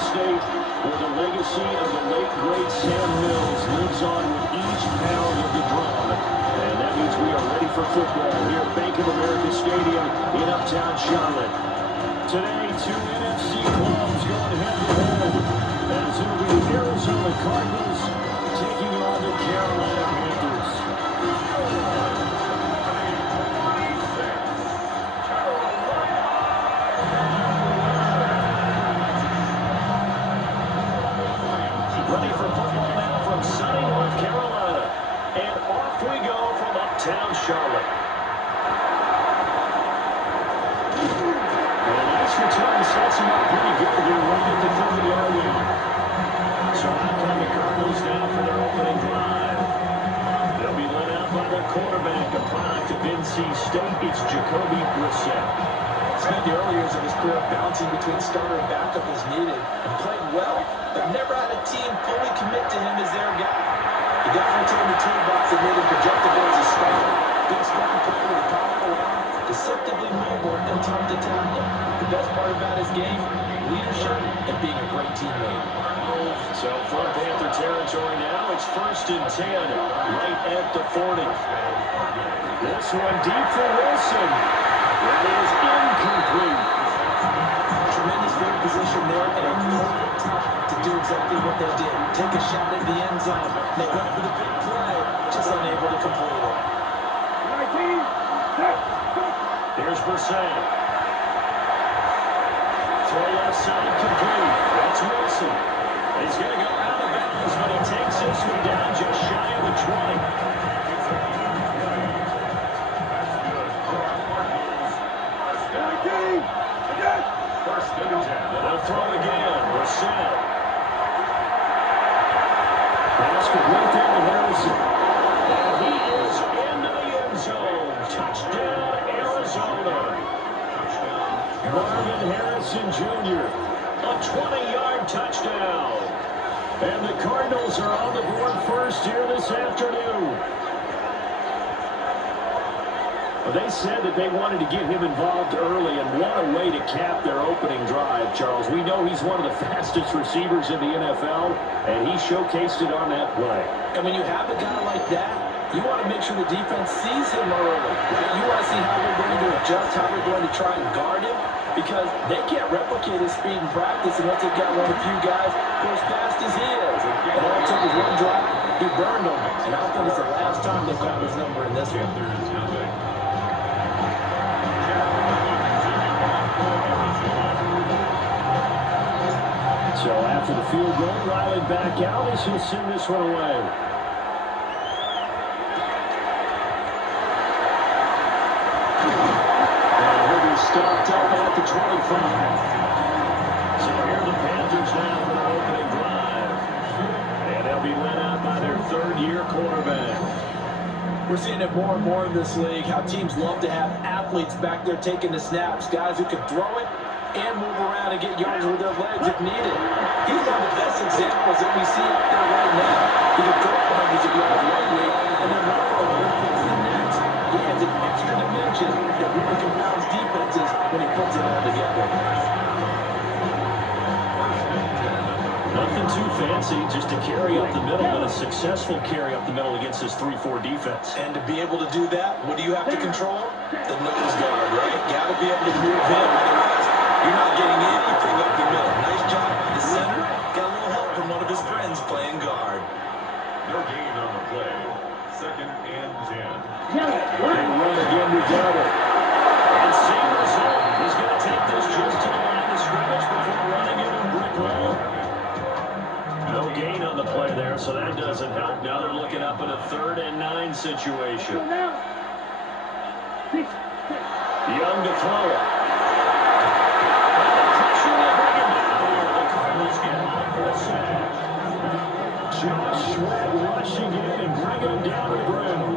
State, where the legacy of the late, great Sam Mills lives on with each pound of the drum. And that means we are ready for football here at Bank of America Stadium in Uptown Charlotte. Today, two NFC clubs going head-to-head, as it will be the Arizona Cardinals taking on the Carolina Panthers. Ready for football now from sunny North Carolina. And off we go from Uptown Charlotte. And a nice return sets him up pretty good here right at the 30-yard line. So out come the Cardinals now for their opening drive. They'll be led out by their quarterback, a product of NC State. It's Jacoby Brissett. Spent the early years of his career bouncing between starter and backup as needed, and played well, but never had a team fully commit to him as their guy. He definitely turned the toolbox that made him projectable as a starter. Big strong player with a powerful arm, deceptively mobile and tough to tackle. The best part about his game, leadership and being a great teammate. So from Panther territory now, it's 1st and 10, right at the 40. This one deep for Wilson. That is incomplete. Tremendous field position there and a perfect time to do exactly what they did. Take a shot at the end zone. They went for the big play, just unable to complete it. Here's Brissett. Throw left side complete. That's Wilson. He's going to go out of bounds, but he takes this one down just shy of the 20. They'll throw again. Brissett. Pass complete down to Harrison. And he is into the end zone. Touchdown, Arizona. Marvin Harrison Jr. A 20-yard touchdown. And the Cardinals are on the board first here this afternoon. They said that they wanted to get him involved early, and what a way to cap their opening drive, Charles. We know he's one of the fastest receivers in the NFL, and he showcased it on that play. And when you have a guy like that, you want to make sure the defense sees him early. Right? You want to see how they're going to adjust, how they're going to try and guard him, because they can't replicate his speed in practice unless they've got one of the few guys who are as fast as he is. And all it took was one drive, he burned them. And I think it's the last time they called his number in this one. So after the field goal, Riley back out. He's going to send this one away. And he'll be stopped up at the 25. So here are the Panthers now for their opening drive. And they'll be led out by their third-year quarterback. We're seeing it more and more in this league, how teams love to have athletes back there taking the snaps, guys who can throw it and move around and get yards with their legs if needed. He's one of the best examples that we see out there right now. He can throw hundreds of yards lightly and then run for 100 points the next. He adds an extra dimension that really confounds defenses when he puts it all together. Nothing too fancy, just a carry up the middle, but a successful carry up the middle against this 3-4 defense. And to be able to do that, what do you have to control? The nose guard, right? Got to be able to move him, otherwise you're not getting anything up the middle. Nice job by the center. Got a little help from one of his friends playing guard. No gain on the play. 2nd and 10. They run again to double. And same result. He's going to take this just to the line of scrimmage before running it in brick road. No gain on the play there, so that doesn't help. Now they're looking up in a 3rd and 9 situation. Young to throw it. And the pressure will bring him down here. The Cardinals get on for the sack. Josh Sweat rushing in and bringing him down to the ground.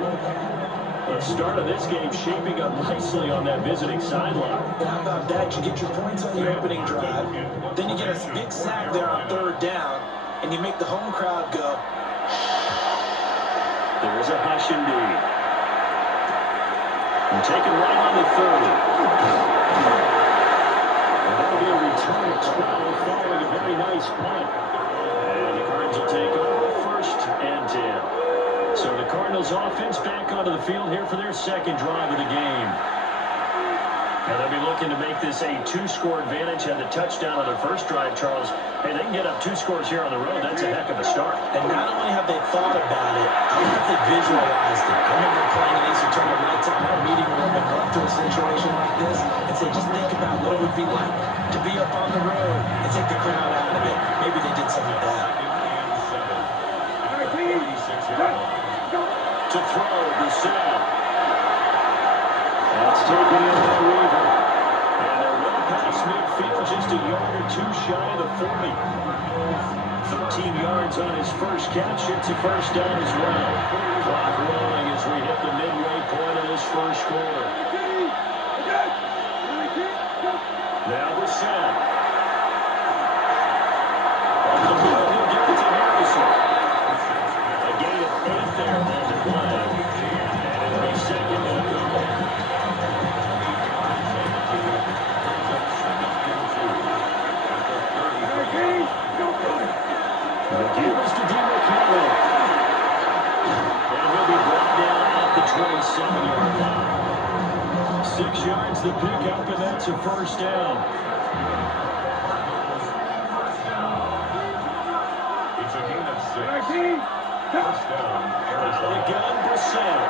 The start of this game shaping up nicely on that visiting sideline. How about that? You get your points on the opening drive, then you get a big sack there on 3rd down, and you make the home crowd go. There is a hush indeed. And taken right on the 30. And that'll be a return of 12 following a very nice Cardinals offense back onto the field here for their second drive of the game. And they'll be looking to make this a two-score advantage. Had the touchdown on their first drive, Charles. Hey, they can get up 2 scores here on the road. That's a heck of a start. And not only have they thought about it, how have they visualized it? I remember playing in Eastern Tournament nights in a meeting room and go up to a situation like this and say, just think about what it would be like to be up on the road and take the crowd out of it. Maybe they did some of that. To throw, Brissett. That's taken in by Weaver. And they're well past midfield, just a yard or 2 shy of the 40. 13 yards on his first catch. It's a first down as well. Clock rolling as we hit the midway point of this first quarter. Now Brissett. On the move, he'll give it to Harrison. A gain of 8 there on the play. And it'll be second and a goal. The give is to DeMarcano. And he'll be brought down at the 27-yard line. 6 yards the pickup, and that's a first down. It's a gain of 6. First down, Arizona. Again, Brissett.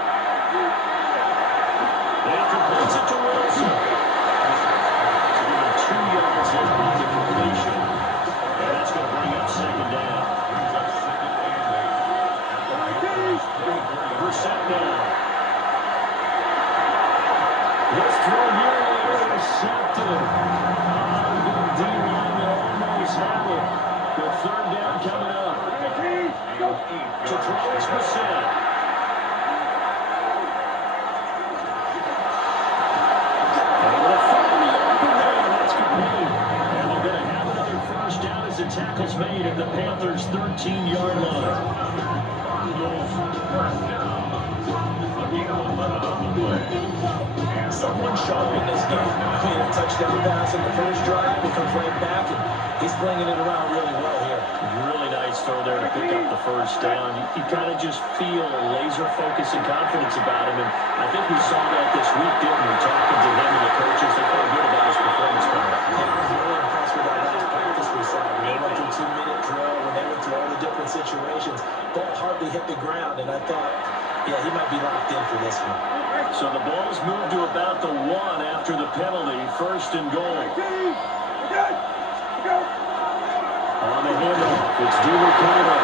They completes it to Wilson. So give him 2 yards on the completion. And that's going to bring up second down. Brings up second and 8. Brissett now. This throw nearly intercepted. Good D-line that almost had it. The third down coming up. To throw is Brissett. And they'll find the open man. That's complete. And they're going to have another first down as the tackle's made at the Panthers' 13-yard line. Someone sharp in this game. Clean a touchdown pass in the first drive. He comes right back, and he's flinging it around really well here. Really nice throw there to pick up the first down. You kind of just feel laser focus and confidence about him, and I think we saw that this week, didn't we? Talking to him and the coaches, they felt good about his performance coming up. I was really impressed with that last practice we saw. When they went through 2-minute drill, when they went through all the different situations, ball hardly hit the ground, and I thought, yeah, he might be locked in for this one. So the ball's moved to about the 1 after the penalty. First and goal. On the handoff, it's DeMarcano.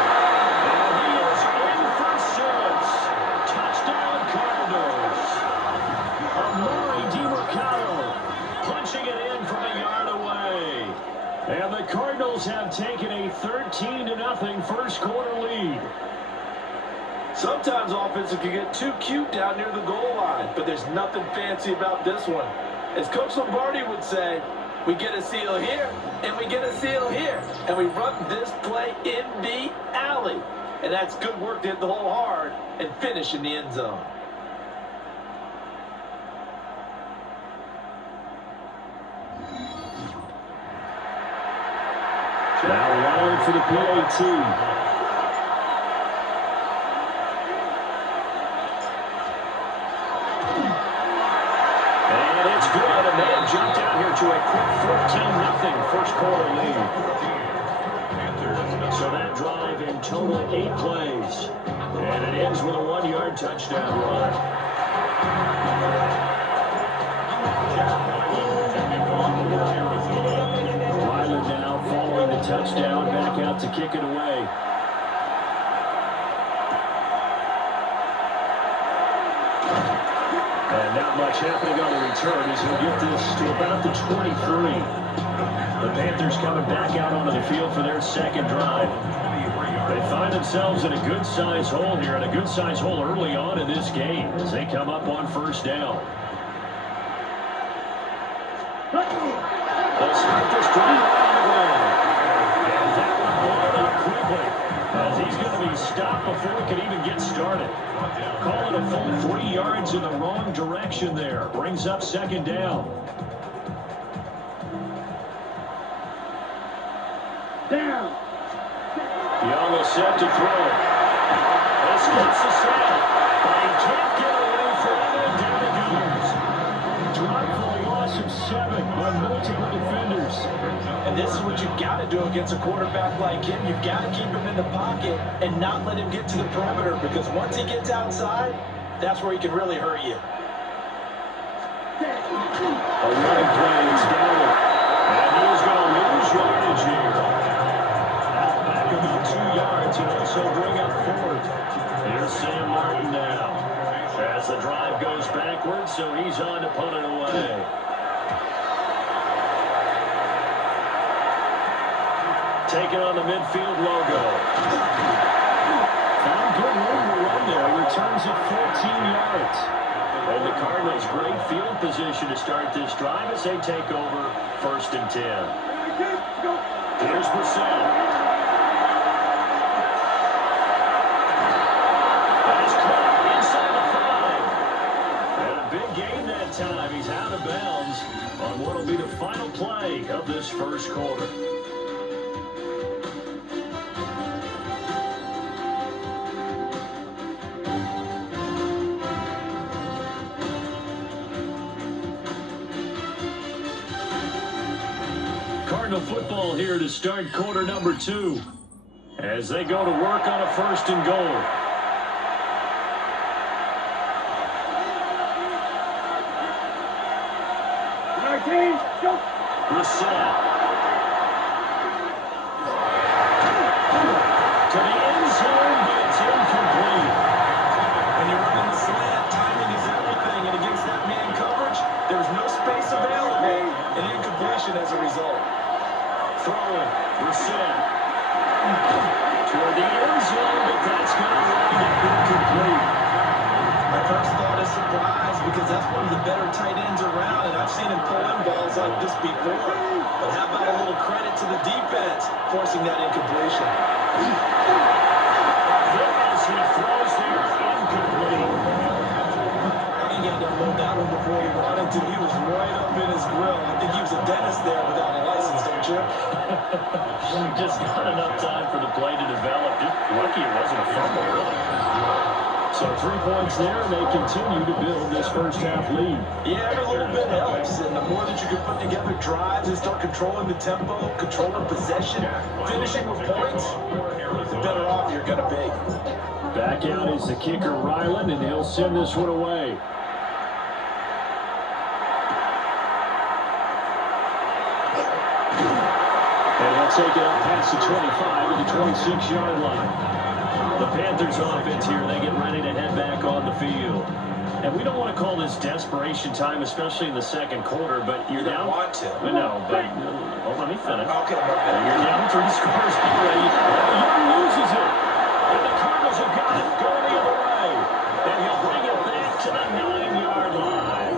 And he is in for 6. Touchdown Cardinals. Amari DeMarcano punching it in from a yard away. And the Cardinals have taken a 13-0 first quarter lead. Sometimes offenses can get too cute down near the goal line, but there's nothing fancy about this one. As Coach Lombardi would say, we get a seal here, and we get a seal here, and we run this play in the alley. And that's good work to hit the hole hard and finish in the end zone. Now Riley for the PAT. Good, and they have jumped out here to a quick 14-0 first quarter lead. So that drive in total 8 plays. And it ends with a 1-yard touchdown run. Ryland now following the touchdown, back out to kick it away. And not much happening on the return as he'll get this to about the 23. The Panthers coming back out onto the field for their second drive. They find themselves in a good-sized hole here, and a good-sized hole early on in this game as they come up on first down. They'll start this drive on the ground. And that one blown up quickly as he's going to be stopped before he can even get started. Call it a full 3 yards in the wrong direction there. Brings up second down. Young is set to throw. Escapes the sack. Can't get away from it. Down it goes. Drop for a loss of 7 on multiple defenders. And this is what you've got to do against a quarterback like him. You've got to keep him in the pocket and not let him get to the perimeter, because once he gets outside, that's where he can really hurt you. A running play is down. And he's going to lose yardage here. Out back about 2 yards and also bring up 4th. Here's Sam Martin now. As the drive goes backwards, so he's on to punt it away. Taking on the midfield logo. Found good room to run there. Returns it 14 yards. And the Cardinals, great field position to start this drive as they take over 1st and 10. Here's Brissett. That is caught inside the 5. And a big gain that time. He's out of bounds on what will be the final play of this first quarter. Cardinal football here to start quarter number 2 as they go to work on a 1st and goal. Brissett. To the end zone, but it's incomplete. When you're running the slant, timing is everything, and against that man coverage, there's no space available, and incompletion as a result. Throwing, Brissett. Toward the end zone, but that's going to run it incomplete. My first thought is surprise, because that's one of the better tight ends around, and I've seen him pull in balls like this before. But how about a little credit to the defense forcing that incompletion? As he throws there, incomplete. He had to unload that one before he wanted to. He was right up in his grill. I think he was a dentist there without a license, don't you? Just not enough time for the play to develop. Just lucky it wasn't a fumble, really. So 3 points there, and they continue to build this first half lead. Yeah, every little bit helps, and the more that you can put together drives and start controlling the tempo, controlling possession, finishing with points, the better off you're going to be. Back out is the kicker, Ryland, and he'll send this one away. And he'll take it up past the 25 to the 26-yard line. The Panthers offense here, they get ready to head back on the field. And we don't want to call this desperation time, especially in the second quarter, but you're down. You don't want to. No, but let me finish. Okay. You're down 3 scores already. Young loses it. And the Cardinals have got it going the other way. And he'll bring it back to the 9-yard line.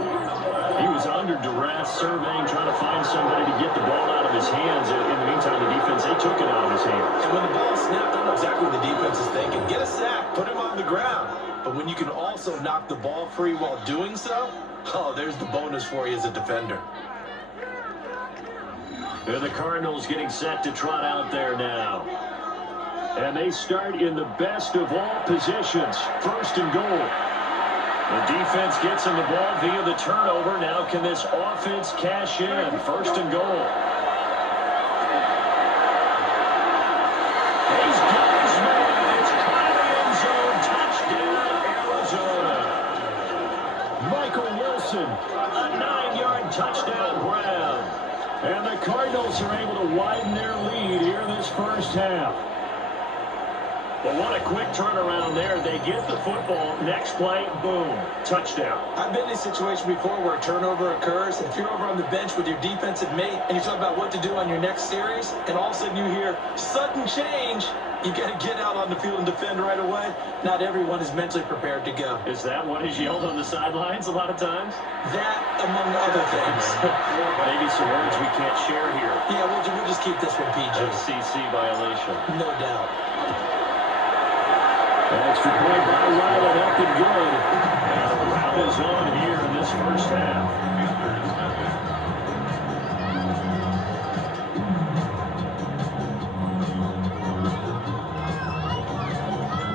He was under duress, surveying, trying to find somebody to get the ball out of his hands. In the meantime, the defense, they took it out of his hands. And when the ball snapped, I know exactly what the defense is thinking. Get a sack, put him on the ground. But when you can also knock the ball free while doing so, oh, there's the bonus for you as a defender. And the Cardinals getting set to trot out there now. And they start in the best of all positions, 1st and goal. The defense gets him the ball via the turnover. Now can this offense cash in? 1st and goal. He's got his man. It's caught in the end zone. Touchdown, Arizona. Michael Wilson, a 9-yard touchdown grab. And the Cardinals are able to widen their lead here this first half. But what a quick turnaround there. They get the football. Next play, boom, touchdown. I've been in a situation before where a turnover occurs, and if you're over on the bench with your defensive mate and you're talking about what to do on your next series, and all of a sudden you hear sudden change, you got to get out on the field and defend right away. Not everyone is mentally prepared to go. Is that what is yelled on the sidelines a lot of times? That, among other things. Maybe some words we can't share here. Yeah, we'll just keep this one PG. FCC violation. No doubt. Extra point by Ryland, up and good. And the round is on here in this first half.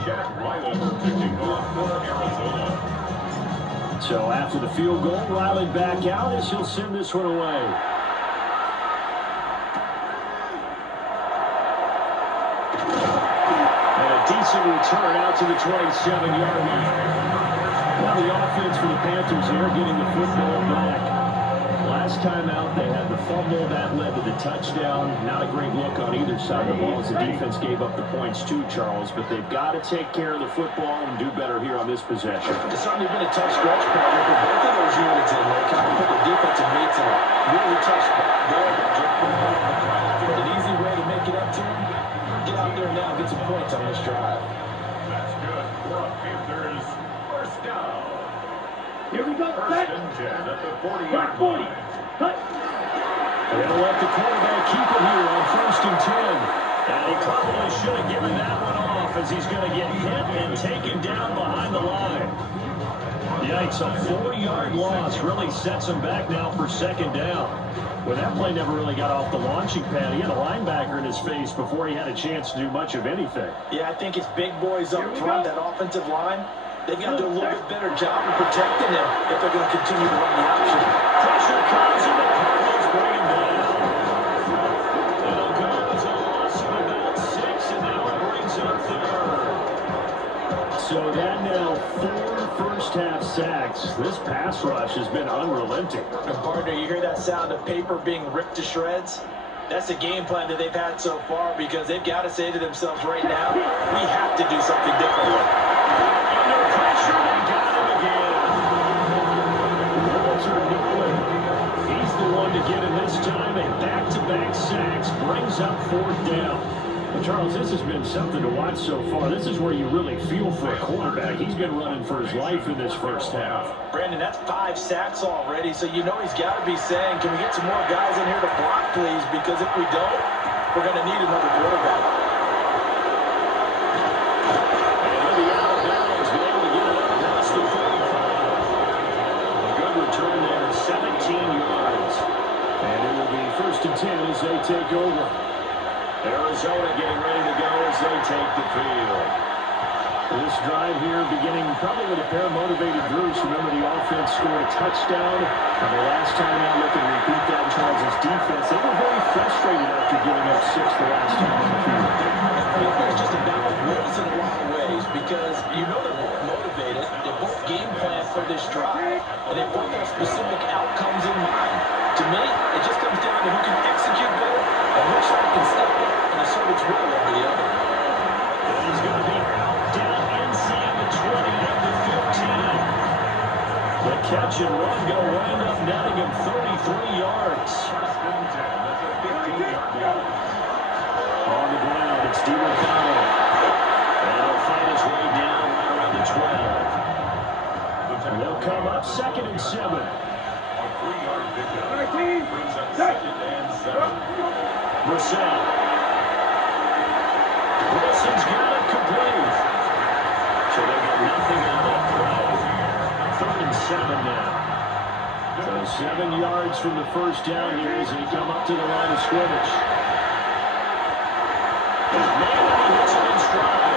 Jack Ryland kicking off for Arizona. So after the field goal, Riley back out as he'll send this one away. And a decent return out to the 27-yard line. Now the offense for the Panthers here getting the football back. Last time out, they had the fumble that led to the touchdown. Not a great look on either side of the ball as the defense gave up the points too, Charles. But they've got to take care of the football and do better here on this possession. It's certainly been a tough stretch, partner, for both of those units in there. Kind of put the defensive meats in a really tough spot there. But an easy way to make it up to them. Get out there now, get some points on this drive. That's good for a Panthers first down. Here we go. First and 10 at the 40-yard line. They'll let the quarterback keep it here on first and 10. And he probably should have given that one off as he's going to get hit and taken down behind the line. Yikes, a 4-yard loss really sets him back now for second down. Well, that play never really got off the launching pad. He had a linebacker in his face before he had a chance to do much of anything. Yeah, I think it's big boys up front, that offensive line. They've got to do a little bit better job of protecting him if they're going to continue to run the option. Pressure comes and the Cardinals bring him down. It'll go as a loss of about 6, and now it brings up third. So that now 4 first-half sacks. This pass rush has been unrelenting. And partner, you hear that sound of paper being ripped to shreds? That's the game plan that they've had so far because they've got to say to themselves right now, we have to do something differently. Under pressure, they got him again. Walter Nolan, he's the one to get him this time. A back-to-back sacks brings up 4th down. Well, Charles, this has been something to watch so far. This is where you really feel for a quarterback. He's been running for his life in this first half. Brandon, that's 5 sacks already, so you know he's got to be saying, can we get some more guys in here to block, please? Because if we don't, we're going to need another quarterback. And he'll be out of bounds, be able to get it up past the 35. A good return there, 17 yards. And it will be first and 10 as they take over. Arizona getting ready to go as they take the field. This drive here beginning probably with a pair of motivated groups. Remember, the offense scored a touchdown. And the last time out, looking to repeat that in Charles' defense, they were very frustrated after giving up 6 the last time on the field. It's just a battle of wills in a lot of ways because you know they're both motivated. They both game plan for this drive, and they both have specific outcomes in mind. To me, it just comes down to who can execute better and which side can step up and assert its will over the other. He's going to be out down inside the 20 at the 15. The catch and run go wind up netting him 33 yards. First and 10 at the 15-yard line. On the ground, it's Steve O'Connell. And he'll find his way down right around the 12. And they'll come up second and 7. A 3-yard pickup brings up second and 7. Brissett. Wilson's got it complete. So they get nothing on that play. 3rd and 7 now. So 7 yards from the first down here as they come up to the line of scrimmage. And he hits it in stride.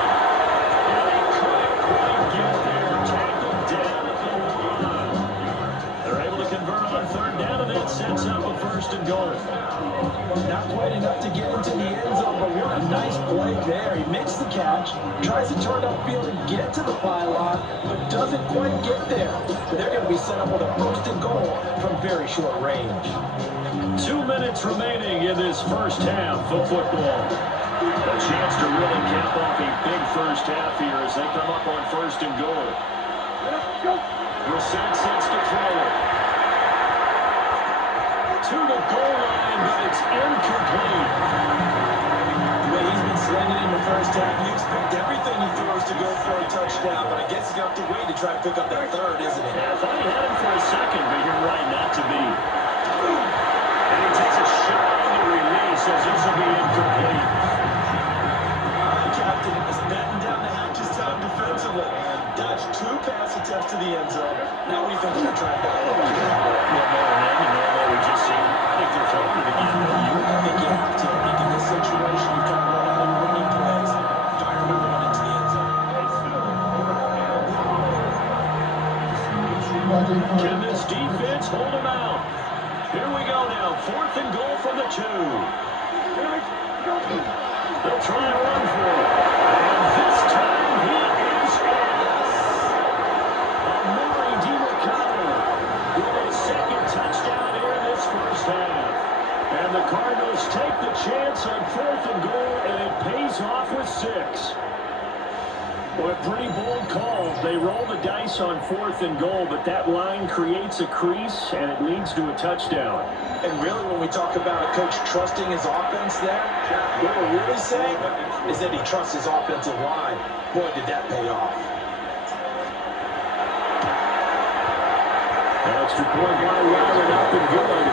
And he couldn't quite get there. Tackled down at the 1. They're able to convert on 3rd down, and that sets up a 1st and goal. Not quite enough to get into the end zone, but what a nice play there. He makes the catch, tries to turn upfield and get to the pylon, but doesn't quite get there. They're going to be set up with a 1st and goal from very short range. 2 minutes remaining in this first half of football. A chance to really cap off a big first half here as they come up on 1st and goal. Brissett sets to throw it. To the goal line, but it's incomplete. The way he's been slinging in the first half, you expect everything he throws to go for a touchdown, but I guess he's going to have to wait to try and pick up that 3rd, isn't it? Yeah, I thought he had him for a second, but you're right, not to be. And he takes a shot on the release as this will be incomplete. Captain is batting down the hatches time defensively. Dodged 2 pass attempts to the end zone. Now what do you think they're going to try and battle up? Well, no, we just seen. I think they're throwing it again. I think you have to. I think in this situation, you can run on the running plays. Fire number 1 into the end zone. Here we go now. 4th and goal from the 2. They'll try and run for it. And this time he is in. Amari DeMarcano with a 2nd touchdown here in this first half. And the Cardinals take the chance on 4th and goal, and it pays off with 6. Well, a pretty bold call. They roll the dice on 4th and goal, but that line creates a crease, and it leads to a touchdown. And really, when we talk about a coach trusting his offense there, what we're really saying is that he trusts his offensive line. Boy, did that pay off. Extra point by Ryland, up and good.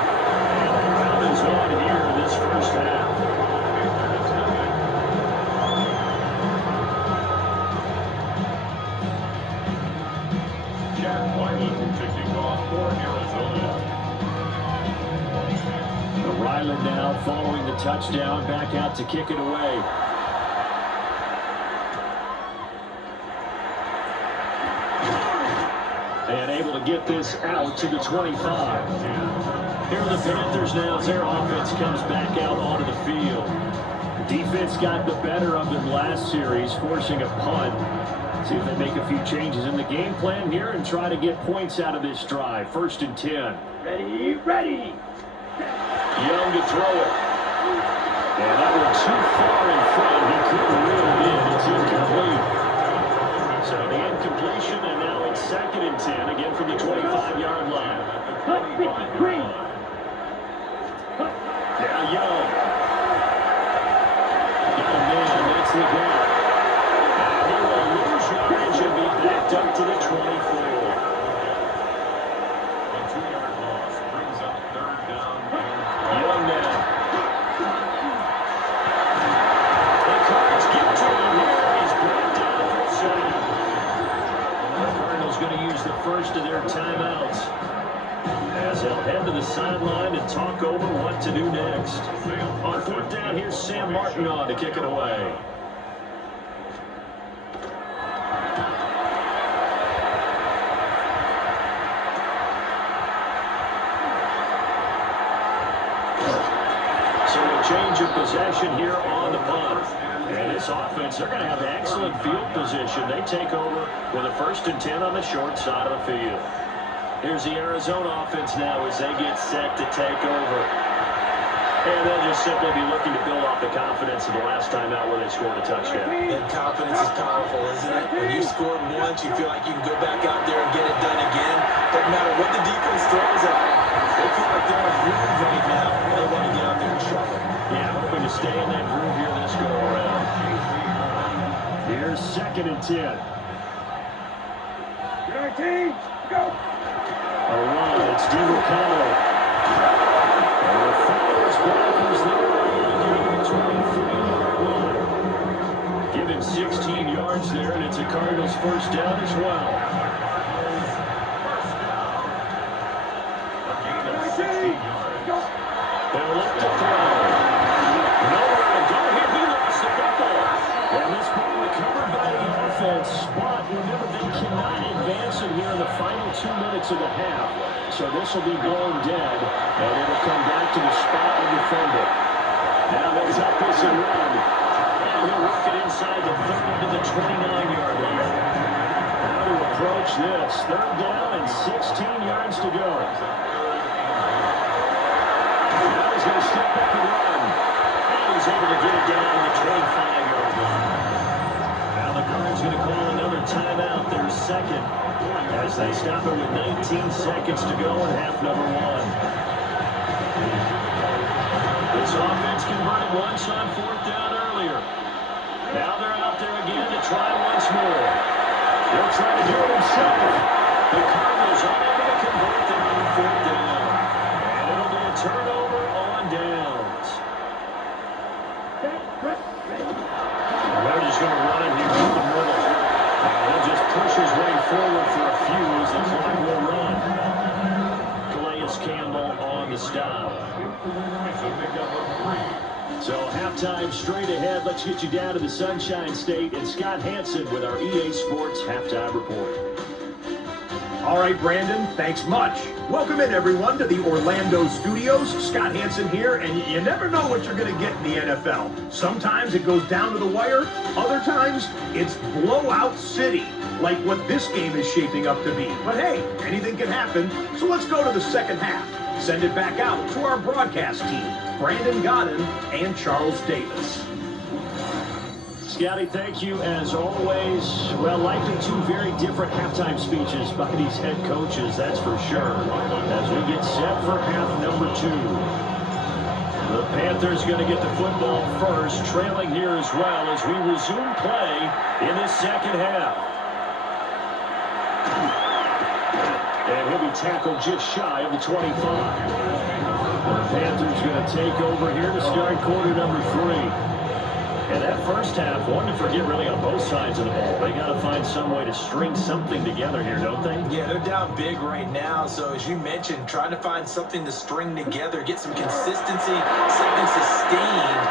And the round is on here in this first half. Ryland now following the touchdown, back out to kick it away. And able to get this out to the 25. Here are the Panthers now as their offense comes back out onto the field. Defense got the better of them last series, forcing a punt. See if they make a few changes in the game plan here and try to get points out of this drive. 1st and 10. Ready. Young to throw it. And that one too far in front. He couldn't reel it in. It's incomplete. So the incompletion, and now it's 2nd and 10, again from the 25-yard line. Now Young. Got a man, that's the gap. And he will lose yardage and be backed up to the 24. First of their timeouts as they'll head to the sideline and talk over what to do next. On 4th down, here's Sam Martin on to kick it away. So a change of possession here on the punt. And this offense, they're going to have excellent field position. They take over with a 1st and 10 on the short side of the field. Here's the Arizona offense now as they get set to take over. And they'll just simply be looking to build off the confidence of the last time out where they scored a touchdown. And confidence is powerful, isn't it? When you scored once, you feel like you can go back out there and get it done again. Doesn't matter what the defense throws at them. They feel like they're in a groove right now, and they want to get out there and show it. Yeah, hoping to stay in that groove here this go-around. Here's 2nd and 10. Go. A run, it's DeMarcano. And the Fowler's blockers there on the 23-yard line. Give him 16 yards there, and it's a Cardinals 1st down as well. They'll look to throw. Nowhere to go here. He lost the football. And this ball recovered by the offense. Spot. Remember, they cannot advance it here in the final 2 minutes of the half. So this will be blown dead. And it'll come back to the spot and defend it. Now they'll tuck this and run. And he'll work it inside the 30 to the 29-yard line. How to approach this. 3rd down and 16 yards to go. Now he's going to step up and run. And he's able to get it down to the 25-yard line. Now the Cardinals going to call another timeout. Their 2nd. As they stop it with 19 seconds to go in half number 1. This offense converted once on 4th down earlier. Now they're out there again to try once more. They'll try to do it himself. The Cardinals are able to convert them on 4th down. And it'll be a turnover on downs. They're just going to run it here up the middle. He'll just push his way forward for a few as the clock will run. Calais Campbell on the stop. So halftime straight ahead. Let's get you down to the Sunshine State and Scott Hansen with our EA Sports Halftime Report. All right, Brandon, thanks much. Welcome in, everyone, to the Orlando studios. Scott Hansen here, and you never know what you're going to get in the NFL. Sometimes it goes down to the wire. Other times, it's blowout city, like what this game is shaping up to be. But hey, anything can happen, so let's go to the second half. Send it back out to our broadcast team, Brandon Godden and Charles Davis. Scotty, thank you as always. Well, likely two very different halftime speeches by these head coaches, that's for sure, as we get set for half number 2. The Panthers going to get the football first, trailing here as well as we resume play in the second half. And he'll be tackled just shy of the 25. The Panthers going to take over here to start quarter number 3. And that first half, one to forget really on both sides of the ball. They got to find some way to string something together here, don't they? Yeah, they're down big right now. So as you mentioned, trying to find something to string together, get some consistency, something sustained,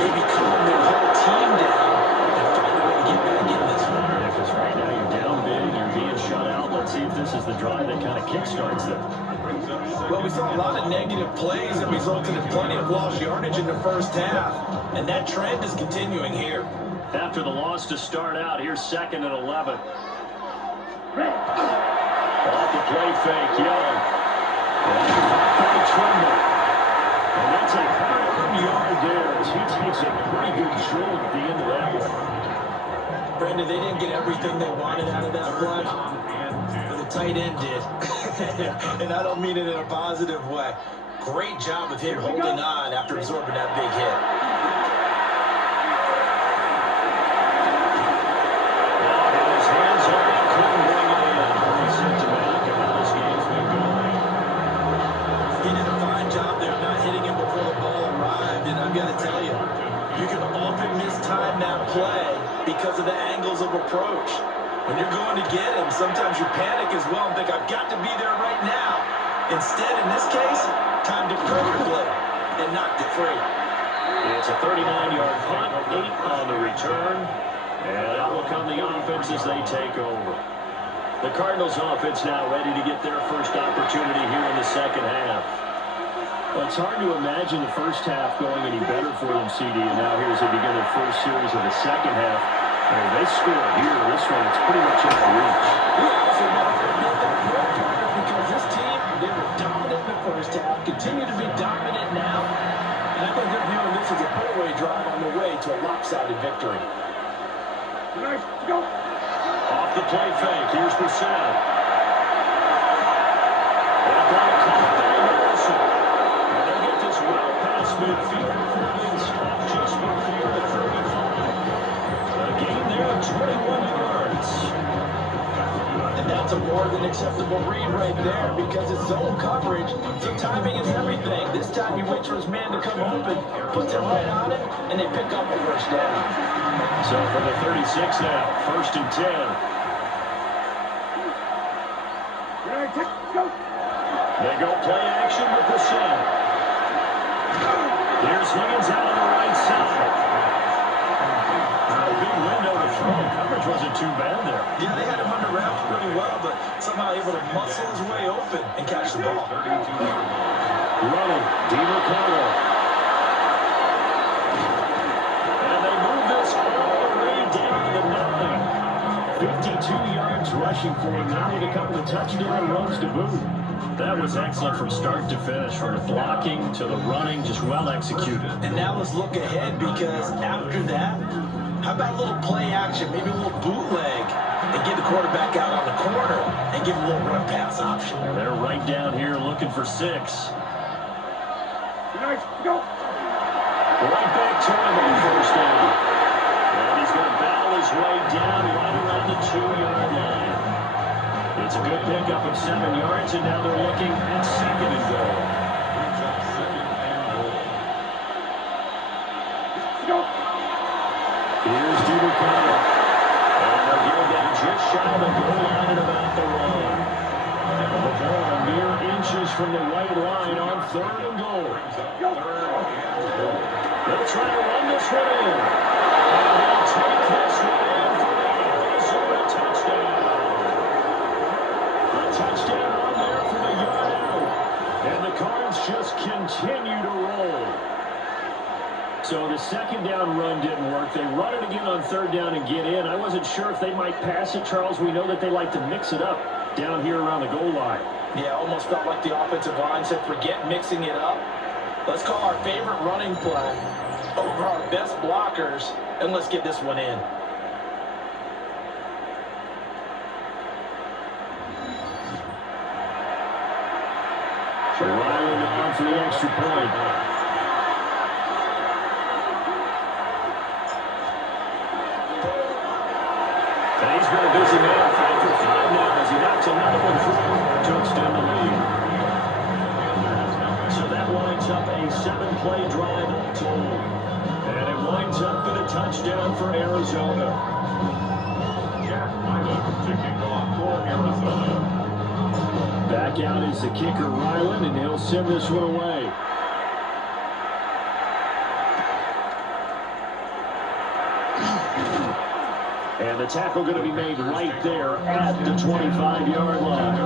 maybe calm their whole team down and find a way to get back in this one. Yeah, because right now you're down big, you're being shut out. Let's see if this is the drive that kind of kickstarts them. Well, we saw a lot of negative plays that resulted in plenty of lost yardage in the first half, and that trend is continuing here. After the loss to start out, here's 2nd and 11. Off the play fake, Young. And Trimble. And that's a hard yard there as he takes a pretty good jolt at the end of that one. Brandon, they didn't get everything they wanted out of that play, but the tight end did. And I don't mean it in a positive way. Great job of him holding on after absorbing that big hit. His hands up, couldn't bring it in. Pretty symptomatic of how this game's been going. He did a fine job there not hitting him before the ball arrived, and I've got to tell you, you can often mistime that play because of the angles of approach. When you're going to get him, sometimes you panic as well and think, I've got to be there right now. Instead, in this case, timed it perfectly and knocked it free. It's a 39-yard punt, 8 on the return. And out will come the offense as they take over. The Cardinals offense now ready to get their first opportunity here in the second half. Well, it's hard to imagine the first half going any better for them, CD, and now here as they begin their first series of the second half. They score here. This one, it's pretty much out of reach. We also want to admit that great partner because this team, they were dominant in the first half, continue to be dominant now. And I think they're viewing this as a pull-away drive on the way to a lopsided victory. Nice, go. Off the play fake, here's Brissett. They've got a caught by Harrison. And they get this well past midfield before being stopped just before the 35. A gain there of 21 yards. And that's a more than acceptable read right there because it's zone coverage, so timing is everything. This time he waits for his man to come open, puts it right on him, and they pick up a first down. So from the 36 now, 1st and 10. Go. They go play action with Brissett. Here's Higgins out on the right side. A big window to throw. Coverage wasn't too bad there. Yeah, they had him under wraps pretty well, but somehow able to muscle his way open and catch the ball. Running, DeMarcado. And they move this all the way down to the 9. 52 yards rushing for him now with a couple of touchdown runs to boot. That was excellent from start to finish, from the blocking to the running, just well executed. And now let's look ahead because after that, how about a little play action, maybe a little bootleg, and get the quarterback out on the corner and give him a little run pass option. They're right down here looking for 6. Nice, go. Right back to him on 1st down. And he's going to battle his way down right around the 2-yard line. It's a good pickup of 7 yards, and now they're looking at 2nd and goal. Go. Here's DeMarcado. And they'll give him that just shy of the goal line and about the run. The ball mere inches from the white line on 3rd and goal. They'll try to run this one in. And they'll take this one in for the Arizona touchdown. just continue to roll. So the second down run didn't work. They run it again on third down and get in. I wasn't sure if they might pass it, Charles. We know that they like to mix it up down here around the goal line. Yeah, almost felt like the offensive line said, forget mixing it up. Let's call our favorite running play over our best blockers, and let's get this one in. Ryland on for the extra point. And he's been a busy man, 5 for 5 now as he knocks another one through to extend the lead. So that winds up a 7-play drive all told. And it winds up with a touchdown for Arizona. Jack Ryland kicking off for Arizona. Back out is the kicker, Ryland, and he'll send this one away. And the tackle going to be made right there at the 25-yard line.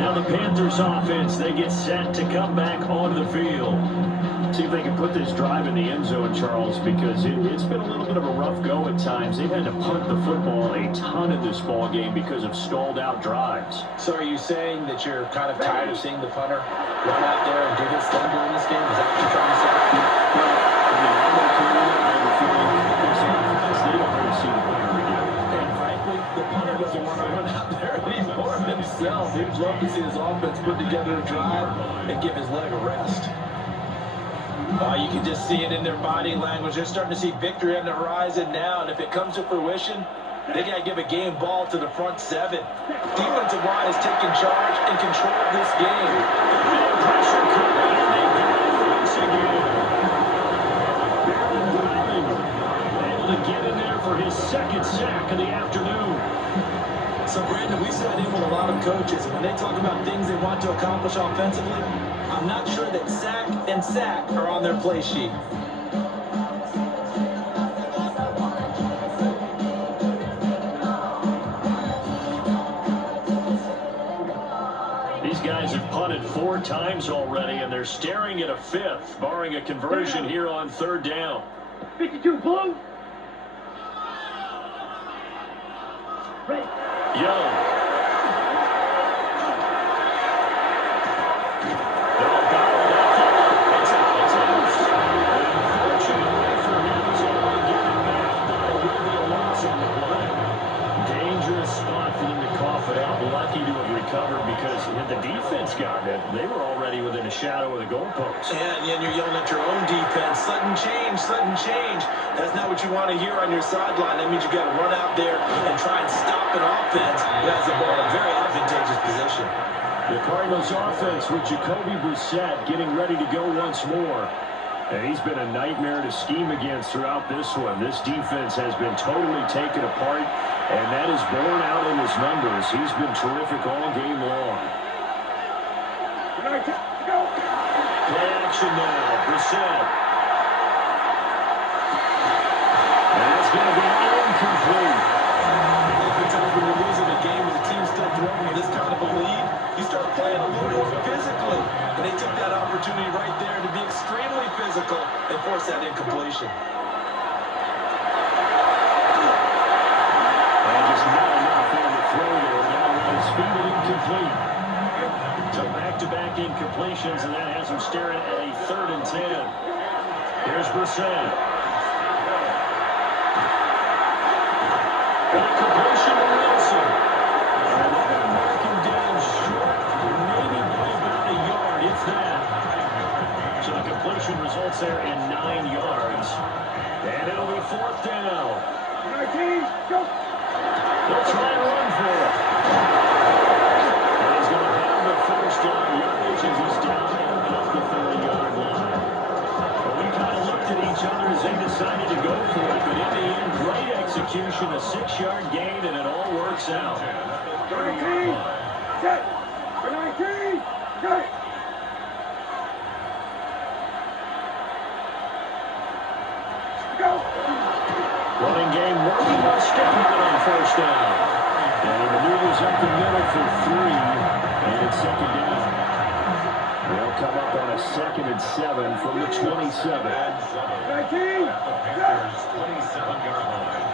Now the Panthers offense, they get set to come back onto the field. See if they can put this drive in the end zone, Charles, because it's been a little bit of a rough go at times. They've had to punt the football a ton in this ball game because of stalled out drives. So are you saying that you're kind of tired of seeing the punter run out there and do his thing during this game? Is that what you're trying to say? Well, I mean, I'm okay with it. I have a feeling this offense, they don't want to see the punter again. And frankly, the punter doesn't want to run out there anymore himself. He'd love to see his offense put together a drive and give his leg a rest. You can just see it in their body language. They're starting to see victory on the horizon now, and if it comes to fruition, they got to give a game ball to the front 7. Defensive line is taking charge and control of this game. Pressure coming, and they got it once again. Baron Browning able to get in there for his second sack of the afternoon. So, Brandon, we sat in with a lot of coaches, and when they talk about things they want to accomplish offensively, I'm not sure that sack and sack are on their play sheet. These guys have punted 4 times already, and they're staring at a 5th, barring a conversion here on third down. 52 blue. Young. Lucky to have recovered because had the defense gotten it, they were already within a shadow of the goalpost. And you're yelling at your own defense. Sudden change, sudden change. That's not what you want to hear on your sideline. That means you got to run out there and try and stop an offense that has the ball in a very advantageous position. The Cardinals offense with Jacoby Brissett getting ready to go once more. And he's been a nightmare to scheme against throughout this one. This defense has been totally taken apart, and that is borne out in his numbers. He's been terrific all game long. Play action now, Brissett. And it's going to be incomplete. Oftentimes when you're losing a game with the team still throwing with this kind of a lead, you start playing a little more physically. And they took that opportunity right there to be extremely physical and force that incompletion. And just not enough there to throw there. Now his feet are incomplete. So back-to-back incompletions, and that has him staring at a 3rd and 10. Here's Brissett. And a completion to Wilson. And they're going to mark him down short, maybe by about a yard, if that. So the completion results there in 9 yards. And it'll be 4th down. 19, go. They'll try and run for it. And he's going to have the first down yardage as he's down at about the 30-yard line. But we kind of looked at each other as they decided to go for it. But in the end, great execution, a 6-yard gain, and it all works out. 19, set. 19, go. Go. Running game working on sticking it on 1st down. And he maneuvers up the middle for 3, and it's 2nd down. They'll come up on a 2nd and 7 from the 27. And 7. 19. At the Panthers' 27-yard line.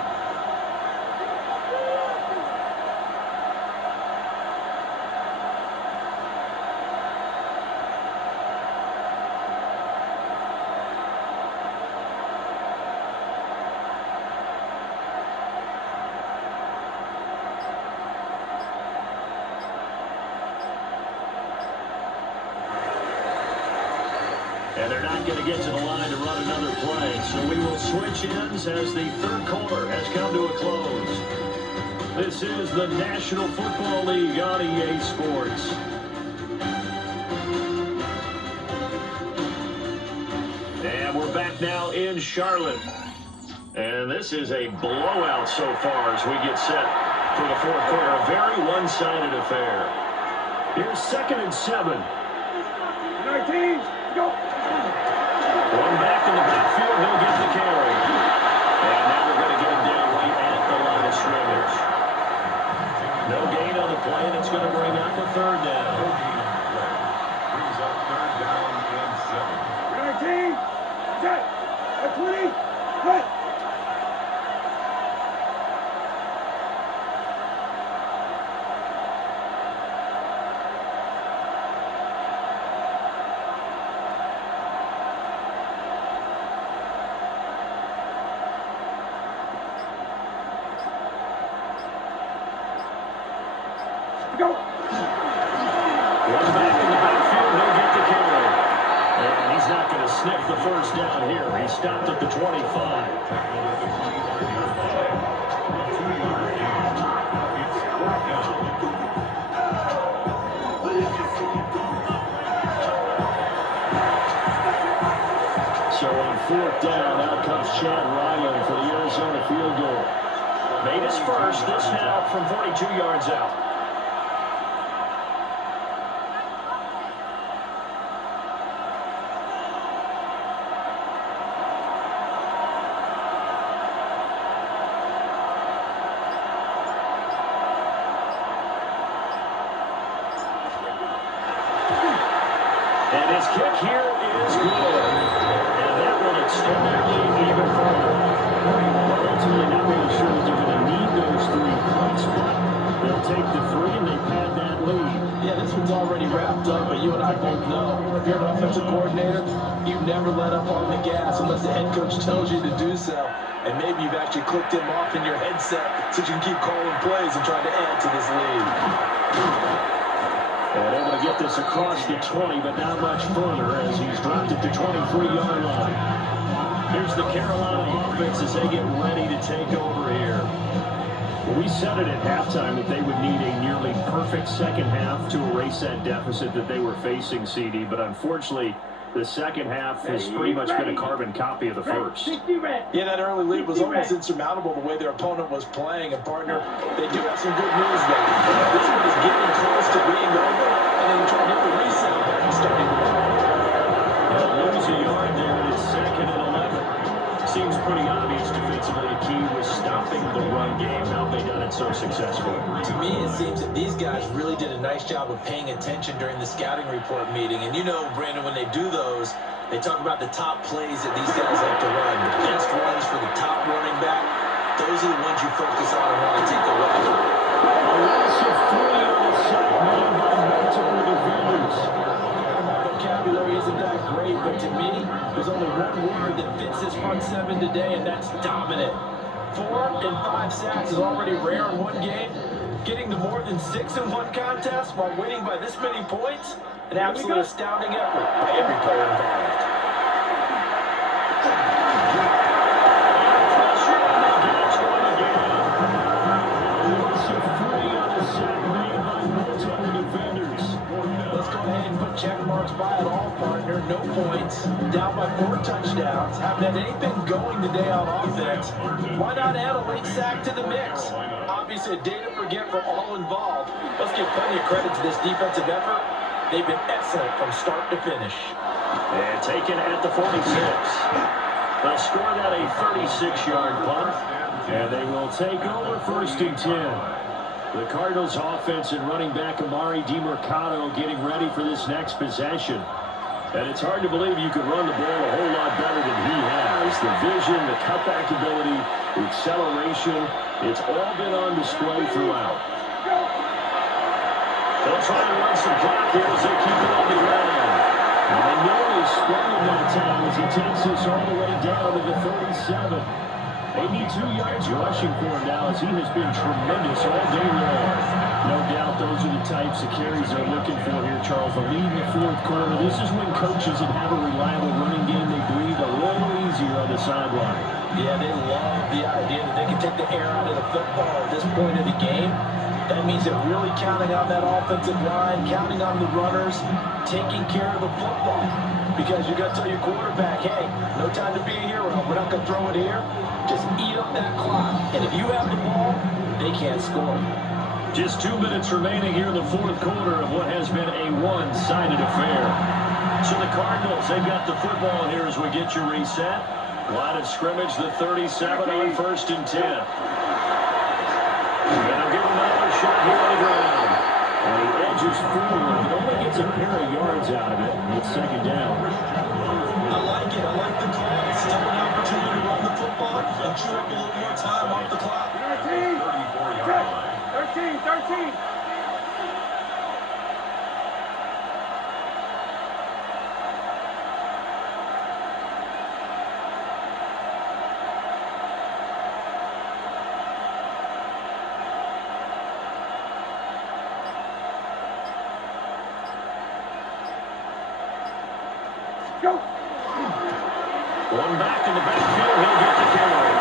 And they're not going to get to the line to run another play. So we will switch ends as the third quarter has come to a close. This is the National Football League on EA Sports. And we're back now in Charlotte. And this is a blowout so far as we get set for the fourth quarter. A very one-sided affair. Here's 2nd and 7. 19. Go. One back in the backfield, he'll get the carry. And now we're going to get him down right at the line of scrimmage. No gain on the play, and it's going to bring out the 3rd down. Brings up 3rd down and 7. 19. Set. At 20. Set. Go. One back in the backfield, he'll get the carry. And he's not going to sniff the 1st down here. He stopped at the 25. Tackled at the 25-yard line. 2-yard gain. It's 4th down. So on 4th down, out comes Chad Ryland for the Arizona field goal. Made his first, this now from 42 yards out. And his kick here is good. And that will extend their lead even further. Well, ultimately not really sure that they're going to need those 3 points, but they'll take the 3 and they pad that lead. Yeah, this one's already wrapped up, but you and I both know if you're an offensive coordinator, you never let up on the gas unless the head coach tells you to do so. And maybe you've actually clicked him off in your headset so you can keep calling plays and trying to add to this lead. And able to get this across the 20, but not much further as he's dropped it to 23-yard line. Here's the Carolina offense as they get ready to take over here. Well, we said it at halftime that they would need a nearly perfect second half to erase that deficit that they were facing, CD, but unfortunately, the second half has pretty much been a carbon copy of the first. Yeah, that early lead was almost insurmountable the way their opponent was playing. And, partner, they do have some good news, though. This one is getting close to being over, and then trying to hit the reset button starting to run. Lose a yard there, and it's 2nd and 11. Seems pretty obvious defensively the key was stopping the run game. How have they done it so successfully? To me, it seems that these guys really did a nice job of paying attention during the scouting report meeting. And you know, Brandon, when they do those, they talk about the top plays that these guys like to run. The best runs for the top running back. Those are the ones you focus on and want to take away. A loss of 3 on the sack made by multiple defenders. My vocabulary isn't that great, but to me, there's only one word that fits this front 7 today, and that's dominant. 4 and 5 sacks is already rare in one game. Getting to more than 6 in one contest while winning by this many points, an absolutely astounding effort by every player involved. Pressure, and they get to it again. A loss of 3 on the sack made by multiple defenders. Let's go ahead and put check marks by it all, partner. No points. Down by 4 touchdowns. Haven't had anything going today on offense. Why not add a late sack to the mix? Obviously a day to forget for all involved. Let's give plenty of credit to this defensive effort. They've been excellent from start to finish. And taken at the 46. They'll score that a 36-yard punt. And they will take over 1st and 10. The Cardinals offense and running back Amari DiMercato getting ready for this next possession. And it's hard to believe you could run the ball a whole lot better than he has. The vision, the cutback ability, the acceleration, it's all been on display throughout. They'll try to run some clock here as they keep it on the ground. And they nearly sprung him that time as he takes this all the way down to the 37. 82 yards rushing for him now as he has been tremendous all day long. No doubt those are the types of carries they're looking for here, Charles. The lead in the fourth quarter. This is when coaches that have a reliable running game, they breathe a little easier on the sideline. Yeah, they love the idea that they can take the air out of the football at this point of the game. That means they're really counting on that offensive line, counting on the runners, taking care of the football. Because you're going to tell your quarterback, hey, no time to be a hero. We're not going to throw it here. Just eat up that clock. And if you have the ball, they can't score. Just 2 minutes remaining here in the fourth quarter of what has been a one-sided affair. So the Cardinals, they've got the football here as we get your reset. Line of scrimmage, the 37 on 1st and 10. And they'll give him another shot here on the ground. And he edges forward, but only gets a pair of yards out of it. It's second down. I like it. I like the call. Still an opportunity to run the football and chew up a little more time off the clock. 13, 13. Go. One back in the backfield, he'll get the carry.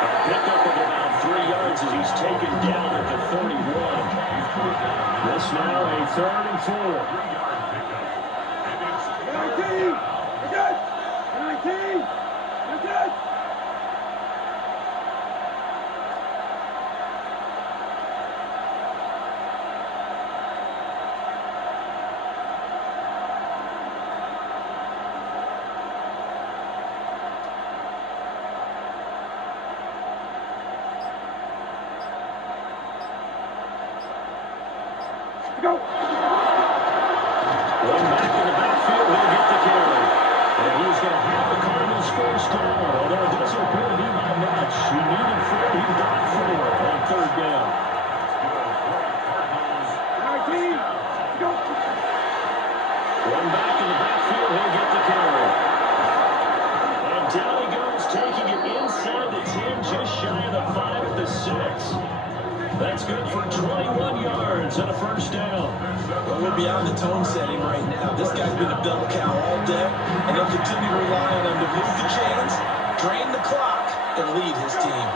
A pickup of about 3 yards as he's taken down at the 31. This now a 3rd and 4. 19. We're good. 19. We're good. Go. One back in the backfield, he'll get the carry. And he's going to have the Cardinals first down. Although it doesn't appear to be by much. He needed 4, he got 4 on 3rd down. 19. Go. One back in the backfield, he'll get the carry. And down he goes, taking it inside the 10, just shy of the 5 at the 6. That's good for 21 yards and a first down. Well, we're beyond the tone setting right now. This guy's been a bell cow all day, and he'll continue relying on him to move the chains, drain the clock, and lead his team.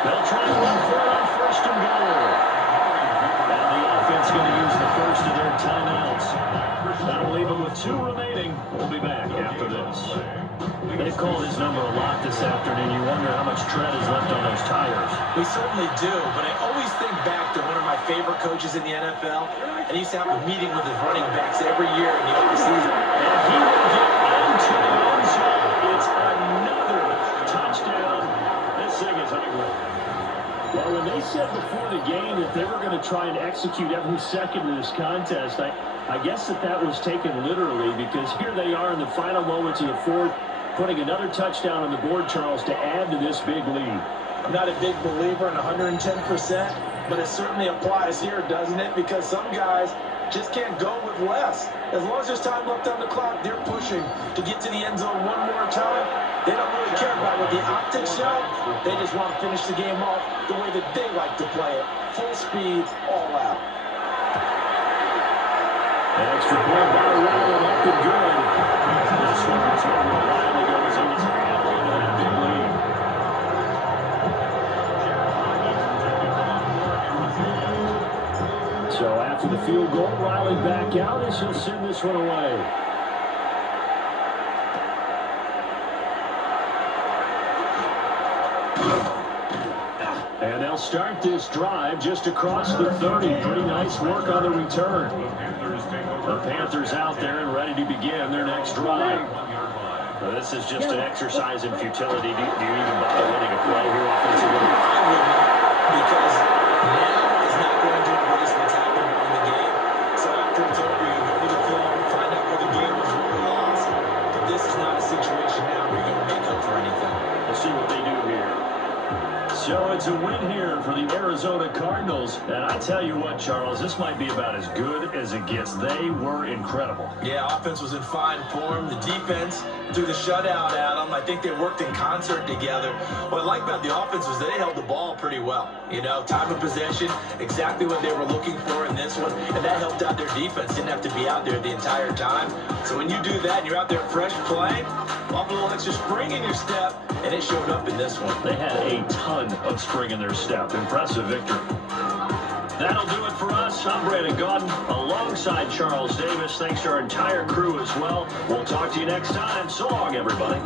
They'll try to run for it on 1st and goal. And the offense going to use the first of their timeouts. That'll leave them with 2 remaining. We'll be back after this. They've called his number a lot this afternoon. You wonder how much tread is left on those tires. We certainly do, but I always think back to one of my favorite coaches in the NFL, and he used to have a meeting with his running backs every year in the offseason. And he will get into the end zone. It's another touchdown. This thing is ugly. Well, when they said before the game that they were going to try and execute every second of this contest, I guess that was taken literally, because here they are in the final moments of the fourth, putting another touchdown on the board, Charles, to add to this big lead. I'm not a big believer in 110%, but it certainly applies here, doesn't it? Because some guys just can't go with less. As long as there's time left on the clock, they're pushing to get to the end zone one more time. They don't really care about what the optics show. They just want to finish the game off the way that they like to play it. Full speed, all out. Extra point by Riley, up and good. This one was over a while ago as he was added into that big lead. So after the field goal, Riley back out as he'll send this one away. And they'll start this drive just across the 30. Pretty nice work on the return. The Panthers out there and ready to begin their next drive. Well, this is just an exercise in futility. Do you even bother running a play here offensively? I wouldn't, because now So it's a win here for the Arizona Cardinals. And I tell you what, Charles, this might be about as good as it gets. They were incredible. Yeah, offense was in fine form. The defense threw the shutout at them. I think they worked in concert together. What I like about the offense was they held the ball pretty well. You know, time of possession, exactly what they were looking for in this one. And that helped out their defense. Didn't have to be out there the entire time. So when you do that and you're out there fresh playing, a little extra spring in your step, and it showed up in this one. They had a ton of spring in their step. Impressive victory. That'll do it for us. I'm Brandon Gaudin alongside Charles Davis. Thanks to our entire crew as well. We'll talk to you next time. So long, everybody.